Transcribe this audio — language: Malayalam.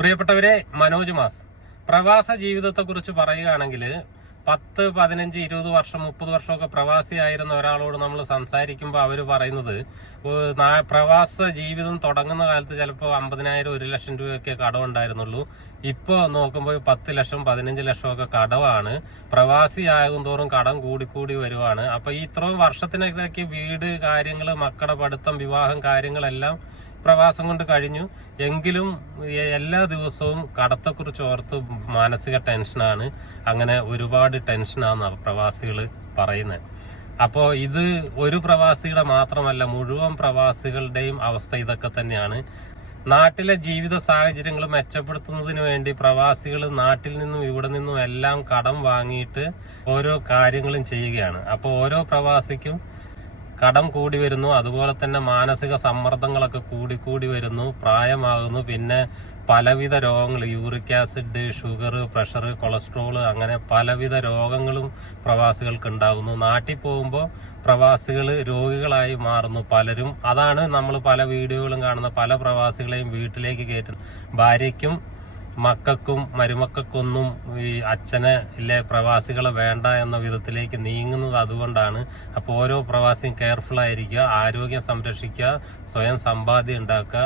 പ്രിയപ്പെട്ടവരെ, മനോജ് മാസ് പ്രവാസ ജീവിതത്തെക്കുറിച്ച് പറയുകയാണെങ്കിൽ 10, 15, 20 വർഷം 30 വർഷമൊക്കെ പ്രവാസിയായിരുന്ന ഒരാളോട് നമ്മൾ സംസാരിക്കുമ്പോൾ അവർ പറയുന്നത് പ്രവാസ ജീവിതം തുടങ്ങുന്ന കാലത്ത് ചിലപ്പോൾ 50,000 1 ലക്ഷം രൂപയൊക്കെ കടമുണ്ടായിരുന്നുള്ളൂ. ഇപ്പോൾ നോക്കുമ്പോൾ 10 ലക്ഷം 15 ലക്ഷമൊക്കെ കടമാണ്. പ്രവാസിയാകും തോറും കടം കൂടിക്കൂടി വരുവാണ്. അപ്പൊ ഈ ഇത്രയും വർഷത്തിനിടയ്ക്ക് വീട് കാര്യങ്ങൾ, മക്കളുടെ പഠിത്തം, വിവാഹം കാര്യങ്ങളെല്ലാം പ്രവാസം കൊണ്ട് കഴിഞ്ഞു. എങ്കിലും എല്ലാ ദിവസവും കടത്തെക്കുറിച്ച് ഓർത്ത് മാനസിക ടെൻഷനാണ്. അങ്ങനെ ഒരുപാട് ടെൻഷനാണ് പ്രവാസികൾ പറയുന്നത്. അപ്പോൾ ഇത് ഒരു പ്രവാസിയുടെ മാത്രമല്ല, മുഴുവൻ പ്രവാസികളുടെയും അവസ്ഥ ഇതൊക്കെ തന്നെയാണ്. നാട്ടിലെ ജീവിത സാഹചര്യങ്ങൾ മെച്ചപ്പെടുത്തുന്നതിന് വേണ്ടി പ്രവാസികൾ നാട്ടിൽ നിന്നും ഇവിടെ നിന്നും എല്ലാം കടം വാങ്ങിയിട്ട് ഓരോ കാര്യങ്ങളും ചെയ്യുകയാണ്. അപ്പോൾ ഓരോ പ്രവാസിക്കും കടം കൂടി വരുന്നു. അതുപോലെ തന്നെ മാനസിക സമ്മർദ്ദങ്ങളൊക്കെ കൂടി വരുന്നു. പ്രായമാകുന്നു. പിന്നെ പലവിധ രോഗങ്ങൾ, uric acid, sugar, pressure, cholesterol, അങ്ങനെ പലവിധ രോഗങ്ങളും പ്രവാസികൾക്ക് ഉണ്ടാകുന്നു. നാട്ടിൽ പോകുമ്പോൾ പ്രവാസികൾ രോഗികളായി മാറുന്നു പലരും. അതാണ് നമ്മൾ പല വീഡിയോകളും കാണുന്ന പല പ്രവാസികളെയും വീട്ടിലേക്ക് കയറ്റുന്നു. ഭാര്യയ്ക്കും മക്കൾക്കും മരുമക്കൾക്കൊന്നും ഈ അച്ഛനെ ഇല്ലേ പ്രവാസികളെ വേണ്ട എന്ന വിധത്തിലേക്ക് നീങ്ങുന്നത് അതുകൊണ്ടാണ്. അപ്പോൾ ഓരോ പ്രവാസിയും കെയർഫുൾ ആയിരിക്കുക, ആരോഗ്യം സംരക്ഷിക്കുക, സ്വയം സമ്പാദ്യം ഉണ്ടാക്കുക.